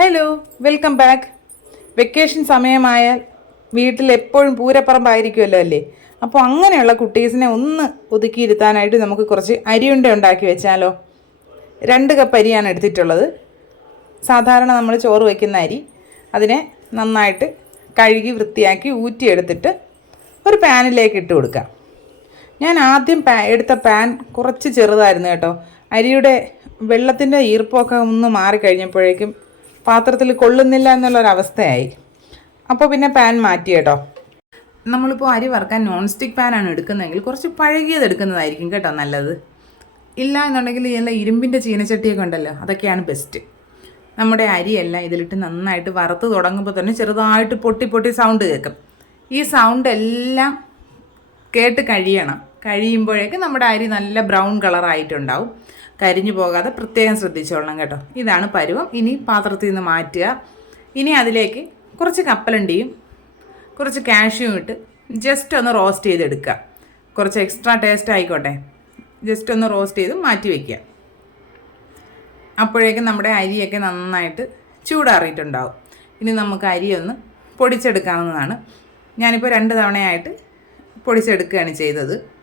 Hello welcome back vacation സമയമായാൽ വീട്ടിൽ എപ്പോഴും പൂരപ്പറമ്പായിരിക്കുമല്ലോ അല്ലേ? അപ്പോൾ അങ്ങനെയുള്ള കുട്ടീസിനെ ഒന്ന് ഒതുക്കിയിരുത്താനായിട്ട് നമുക്ക് കുറച്ച് അരിയുണ്ട ഉണ്ടാക്കി വെച്ചാലോ? രണ്ട് കപ്പ് അരിയാണ് എടുത്തിട്ടുള്ളത്. സാധാരണ നമ്മൾ ചോറ് വയ്ക്കുന്ന അരി. അതിനെ നന്നായിട്ട് കഴുകി വൃത്തിയാക്കി ഊറ്റിയെടുത്തിട്ട് ഒരു പാനിലേക്ക് ഇട്ട് കൊടുക്കാം. ഞാൻ ആദ്യം പാ എടുത്ത പാൻ കുറച്ച് ചെറുതായിരുന്നു കേട്ടോ. അരിയുടെ വെള്ളത്തിന്റെ ഈർപ്പമൊക്കെ ഒന്ന് മാറിക്കഴിഞ്ഞപ്പോഴേക്കും പാത്രത്തിൽ കൊള്ളുന്നില്ല എന്നുള്ളൊരവസ്ഥയായി. അപ്പോൾ പിന്നെ പാൻ മാറ്റി കേട്ടോ നമ്മളിപ്പോൾ അരി വറുക്കാൻ നോൺ സ്റ്റിക്ക് പാനാണ് എടുക്കുന്നതെങ്കിൽ കുറച്ച് പഴകിയത് എടുക്കുന്നതായിരിക്കും കേട്ടോ നല്ലത്. ഇല്ല എന്നുണ്ടെങ്കിൽ എല്ലാം ഇരുമ്പിന്റെ ചീനച്ചട്ടിയൊക്കെ ഉണ്ടല്ലോ അതൊക്കെയാണ് ബെസ്റ്റ് നമ്മുടെ അരിയെല്ലാം ഇതിലിട്ട് നന്നായിട്ട് വറുത്ത് തുടങ്ങുമ്പോൾ തന്നെ ചെറുതായിട്ട് പൊട്ടി പൊട്ടി സൗണ്ട് കേൾക്കും. ഈ സൗണ്ട് എല്ലാം കേട്ട് കഴിയണം. കഴിയുമ്പോഴേക്ക് നമ്മുടെ അരി നല്ല ബ്രൗൺ കളറായിട്ടുണ്ടാവും കരിഞ്ഞു പോകാതെ പ്രത്യേകം ശ്രദ്ധിച്ചോളണം കേട്ടോ. ഇതാണ് പരുവം. ഇനി പാത്രത്തിൽ നിന്ന് മാറ്റുക. ഇനി അതിലേക്ക് കുറച്ച് കപ്പലണ്ടിയും കുറച്ച് കാഷ്യൂ ഇട്ട് ജസ്റ്റ് ഒന്ന് റോസ്റ്റ് ചെയ്തെടുക്കുക. കുറച്ച് എക്സ്ട്രാ ടേസ്റ്റ് ആയിക്കോട്ടെ. ജസ്റ്റ് ഒന്ന് റോസ്റ്റ് ചെയ്ത് മാറ്റി വയ്ക്കുക അപ്പോഴേക്കും നമ്മുടെ അരിയൊക്കെ നന്നായിട്ട് ചൂടാറിയിട്ടുണ്ടാവും. ഇനി നമുക്ക് അരിയൊന്ന് പൊടിച്ചെടുക്കാവുന്നതാണ്. ഞാനിപ്പോൾ രണ്ട് തവണയായിട്ട് പൊടിച്ചെടുക്കുകയാണ് ചെയ്തത്.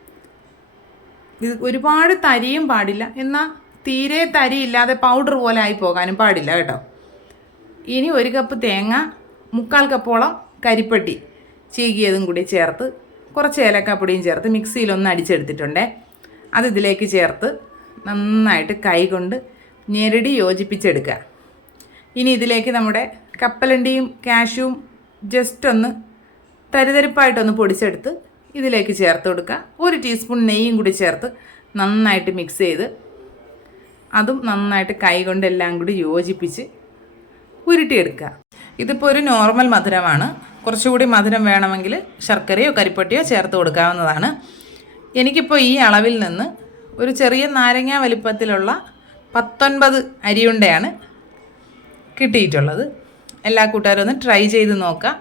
ഇത് ഒരുപാട് തരിയും പാടില്ല. എന്നാൽ തീരെ തരി ഇല്ലാതെ പൗഡർ പോലെ ആയി പോകാനും പാടില്ല കേട്ടോ. ഇനി ഒരു കപ്പ് തേങ്ങ മുക്കാൽ കപ്പോളം കരിപ്പട്ടി ചീകിയതും കൂടി ചേർത്ത് കുറച്ച് ഏലക്കാപ്പൊടിയും ചേർത്ത് മിക്സിയിലൊന്ന് അടിച്ചെടുത്തിട്ടുണ്ടേ. അത് ഇതിലേക്ക് ചേർത്ത് നന്നായിട്ട് കൈകൊണ്ട് ഞെരടി യോജിപ്പിച്ചെടുക്കുക. ഇനി ഇതിലേക്ക് നമ്മുടെ കപ്പലണ്ടിയും കാഷ്യൂം ജസ്റ്റ് ഒന്ന് തരിതരിപ്പായിട്ടൊന്ന് പൊടിച്ചെടുത്ത് ഇതിലേക്ക് ചേർത്ത് കൊടുക്കുക. ഒരു ടീസ്പൂൺ നെയ്യും കൂടി ചേർത്ത് നന്നായിട്ട് മിക്സ് ചെയ്ത് അതും നന്നായിട്ട് കൈ കൊണ്ടെല്ലാം കൂടി യോജിപ്പിച്ച് ഉരുട്ടിയെടുക്കുക. ഇതിപ്പോൾ ഒരു നോർമൽ മധുരമാണ്. കുറച്ചുകൂടി മധുരം വേണമെങ്കിൽ ശർക്കരയോ കരിപ്പട്ടിയോ ചേർത്ത് കൊടുക്കാവുന്നതാണ്. എനിക്കിപ്പോൾ ഈ അളവിൽ നിന്ന് ഒരു ചെറിയ നാരങ്ങ വലിപ്പത്തിലുള്ള പത്തൊൻപത് അരിയുണ്ടയാണ് കിട്ടിയിട്ടുള്ളത്. എല്ലാ കൂട്ടുകാരും ഒന്ന് ട്രൈ ചെയ്ത് നോക്കാം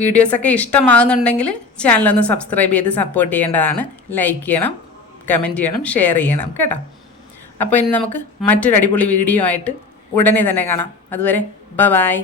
വീഡിയോസൊക്കെ ഇഷ്ടമാകുന്നുണ്ടെങ്കിൽ ചാനലൊന്ന് സബ്സ്ക്രൈബ് ചെയ്ത് സപ്പോർട്ട് ചെയ്യേണ്ടതാണ്. ലൈക്ക് ചെയ്യണം കമന്റ് ചെയ്യണം ഷെയർ ചെയ്യണം കേട്ടോ. അപ്പോൾ ഇനി നമുക്ക് മറ്റൊരു അടിപൊളി വീഡിയോ ആയിട്ട് ഉടനെ തന്നെ കാണാം. അതുവരെ ബ ബായ്